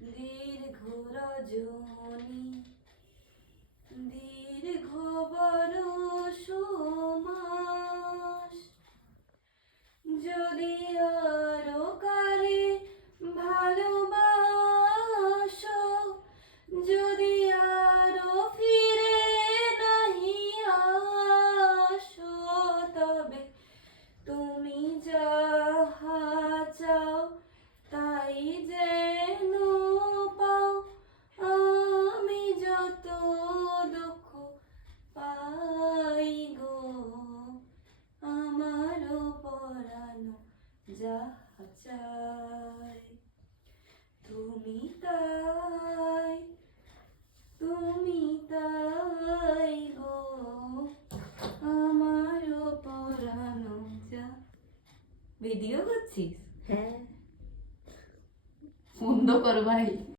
দীর্ঘ রজনী দীর্ঘ বরষ মাস, যদি আরো কারে ভালোবাসো, যদি আরো ফিরে নাহি আসো, তবে তুমি যাহা চাও তাই যেন পাও। আমি যত দুঃখ পাই গো, আমারও পরানো যাহা চাই, তুমি তাই, তুমি তাই গো, আমারও পরানো যা। ভিডিও করছিস? হ্যাঁ। বন্ধ কর ভাই।